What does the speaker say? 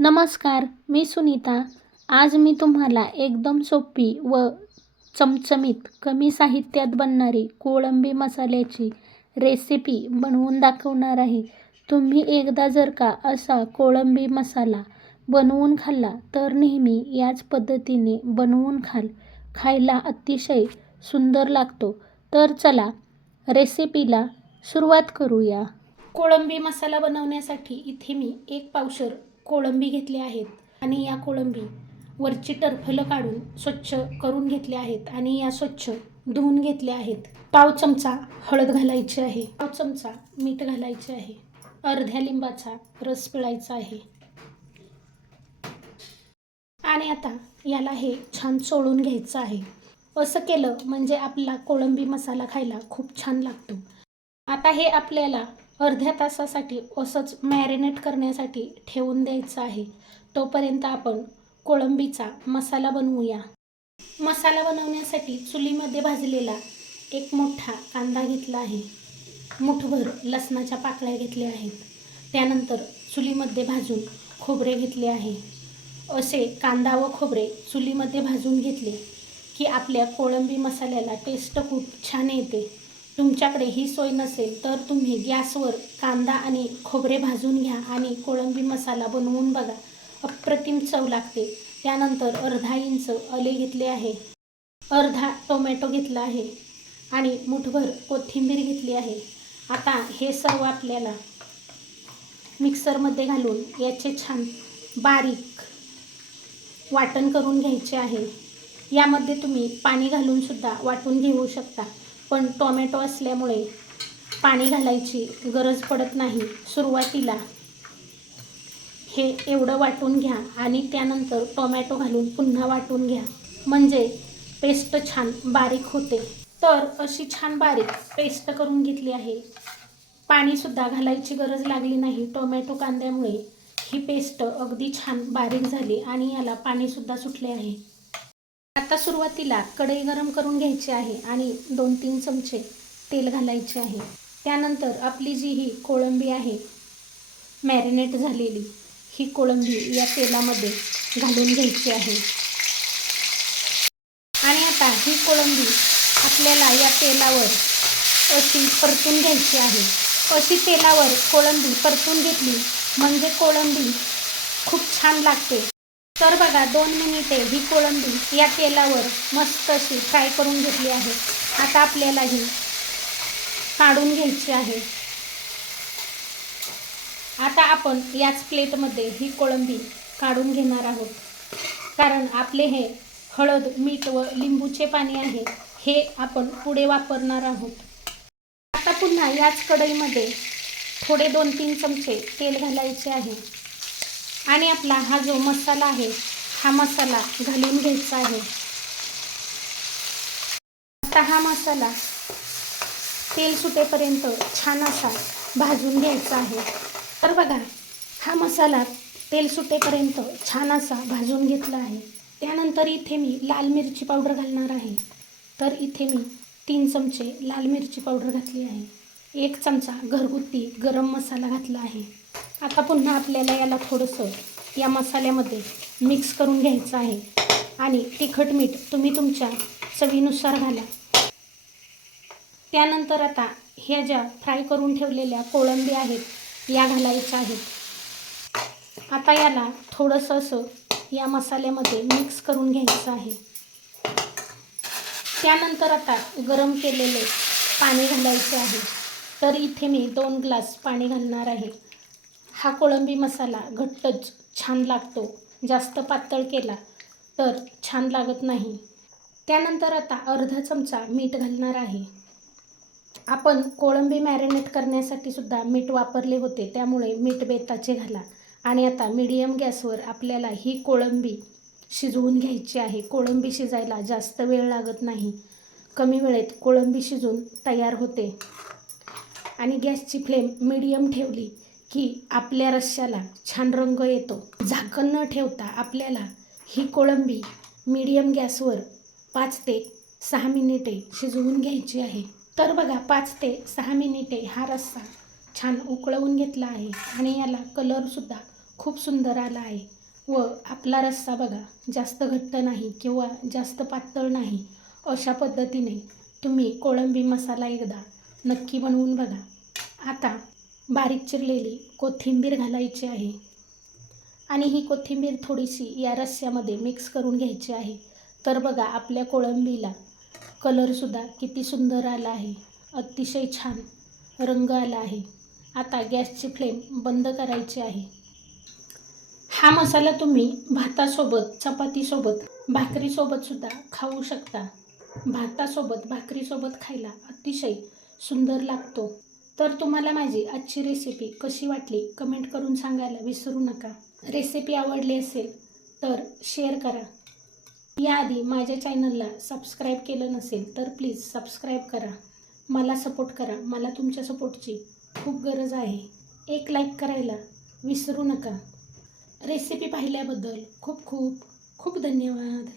नमस्कार मी सुनीता. आज मी तुम्हाला एकदम सोपी व चमचमीत कमी साहित्यात बनणारी कोळंबी मसाल्याची रेसिपी बनवून दाखवणार आहे. तुम्ही एकदा जर का असा कोळंबी मसाला बनवून खाल्ला तर नेहमी याच पद्धतीने बनवून खाल. खायला अतिशय सुंदर लागतो. तर चला रेसिपीला सुरुवात करूया. कोळंबी मसाला बनवण्यासाठी इथे मी एक पावशर कोळंबी घेतल्या आहेत आणि या कोळंबी वरची टरफलं काढून स्वच्छ करून घेतले आहेत आणि या स्वच्छ धुवून घेतल्या आहेत. पाव चमचा हळद घालायची आहे. पाव चमचा मीठ घालायचे आहे. अर्ध्या लिंबाचा रस पिळायचा आहे. आणि आता याला हे छान सोडून घ्यायचं आहे. असं केलं म्हणजे आपला कोळंबी मसाला खायला खूप छान लागतो. आता हे आपल्याला अर्ध्या तासासाठी असंच मॅरिनेट करण्यासाठी ठेवून द्यायचं आहे. तोपर्यंत आपण कोळंबीचा मसाला बनवूया. मसाला बनवण्यासाठी चुलीमध्ये भाजलेला एक मोठा कांदा घेतला आहे. मुठभर लसणाच्या पाकळ्या घेतल्या आहेत. त्यानंतर चुलीमध्ये भाजून खोबरे घेतले आहे. असे कांदा व खोबरे चुलीमध्ये भाजून घेतले की आपल्या कोळंबी मसाल्याला टेस्ट खूप छान येते. तुमच्याकडे ही सोय नसेल तर तुम्ही गॅसवर कांदा आणि खोबरे भाजून घ्या आणि कोळंबी मसाला बनवून बघा. अप्रतिम चव लागते. त्यानंतर अर्धा इंच आले घेतले आहे. अर्धा टोमॅटो घेतला आहे आणि मुठभर कोथिंबीर घेतली आहे. आता हे सर्व आपल्याला मिक्सरमध्ये घालून याचे छान बारीक वाटण करून घ्यायचे आहे. यामध्ये तुम्ही पाणी घालूनसुद्धा वाटून घेऊ शकता. पण टोमॅटो असल्यामुळे पाणी घालायची गरज पडत नाही सुरुवातीला. हे एवढं वाटून घ्या आणि त्यानंतर टोमॅटो घालून पुन्हा वाटून घ्या. म्हणजे पेस्ट छान बारीक होते. तर अशी छान बारीक पेस्ट करून घेतली आहे. पाणीसुद्धा घालायची गरज लागली नाही टोमॅटो कांद्यामुळे. ही पेस्ट अगदी छान बारीक झाली आणि याला पाणीसुद्धा सुटले आहे. आता सुरुवातीला कढई गरम करून घ्यायची आहे आणि दोन तीन चमचे तेल घालायचे आहे. त्यानंतर आपली जी ही कोळंबी आहे मॅरिनेट झालेली ही कोळंबी या तेलामध्ये घालून घ्यायची आहे. आणि आता ही कोळंबी आपल्याला या तेलावर अशी परतून घ्यायची आहे. अशी तेलावर कोळंबी परतून घेतली म्हणजे कोळंबी खूप छान लागते. तर बघा दोन मिनिटे ही कोळंबी या तेलावर मस्त अशी फ्राय करून घेतली आहे. आता आपल्याला ही काढून घ्यायची आहे. आता आपण याच प्लेटमध्ये ही कोळंबी काढून घेणार आहोत. कारण आपले हे हळद मीठ व लिंबूचे पाणी आहे हे आपण पुढे वापरणार आहोत. आता पुन्हा याच कढईमध्ये थोडे दोन तीन चमचे तेल घालायचे आहे. आणि आपला हा जो मसाला आहे हा मसाला घालून घ्यायचा आहे. आता हा मसाला तेल सुटेपर्यंत छान असा भाजून घ्यायचा आहे. तर बघा हा मसाला तेल सुटेपर्यंत छान असा भाजून घेतला आहे. त्यानंतर इथे मी लाल मिरची पावडर घालणार आहे. तर इथे मी तीन चमचे लाल मिरची पावडर घातली आहे. एक चमचा घरगुती गरम मसाला घातला आहे. आता पुन्हा आपल्याला याला थोडंसं या मसाल्यामध्ये मिक्स करून घ्यायचं आहे. आणि तिखट मीठ तुम्ही तुमच्या चवीनुसार घाला. त्यानंतर आता ह्या ज्या फ्राय करून ठेवलेल्या कोळंबी आहेत या घालायच्या आहेत. आता याला थोडंसं असं या मसाल्यामध्ये मिक्स करून घ्यायचं आहे. त्यानंतर आता गरम केलेले पाणी घालायचे आहे. तर इथे मी दोन ग्लास पाणी घालणार आहे. हा कोळंबी मसाला घट्टच छान लागतो. जास्त पातळ केला तर छान लागत नाही. त्यानंतर आता अर्धा चमचा मीठ घालणार आहे. आपण कोळंबी मॅरिनेट करण्यासाठी सुद्धा मीठ वापरले होते त्यामुळे मीठ बेताचे घाला. आणि आता मीडियम गॅसवर आपल्याला ही कोळंबी शिजवून घ्यायची आहे. कोळंबी शिजायला जास्त वेळ लागत नाही. कमी वेळेत कोळंबी शिजून तयार होते. आणि गॅसची फ्लेम मीडियम ठेवली. की आपल्या रश्श्याला छान रंग येतो. झाकण न ठेवता आपल्याला ही कोळंबी मीडियम गॅसवर पाच ते सहा मिनिटे शिजवून घ्यायची आहे. तर बघा पाच ते सहा मिनिटे हा रस्सा छान उकळवून घेतला आहे आणि याला कलरसुद्धा खूप सुंदर आला आहे. व आपला रस्सा बघा जास्त घट्ट नाही किंवा जास्त पातळ नाही. अशा पद्धतीने तुम्ही कोळंबी मसाला एकदा नक्की बनवून बघा. आता बारीक चिरलेली कोथिंबीर घालायची आहे. आणि ही कोथिंबीर थोडीशी या रस्स्यामध्ये मिक्स करून घ्यायची आहे. तर बघा आपल्या कोळंबीला कलरसुद्धा किती सुंदर आला आहे. अतिशय छान रंग आला आहे. आता गॅसची फ्लेम बंद करायची आहे. हा मसाला तुम्ही भातासोबत चपातीसोबत भाकरीसोबतसुद्धा खाऊ शकता. भातासोबत भाकरीसोबत खायला अतिशय सुंदर लागतो. तर तुम्हाला माझी आजची रेसिपी कशी वाटली कमेंट करून सांगायला विसरू नका. रेसिपी आवडली असेल तर शेअर करा. याआधी माझ्या चॅनलला सबस्क्राईब केलं नसेल तर प्लीज सबस्क्राईब करा. मला सपोर्ट करा. मला तुमच्या सपोर्टची खूप गरज आहे. एक लाईक करायला विसरू नका. रेसिपी पाहिल्याबद्दल खूप खूप खूप धन्यवाद.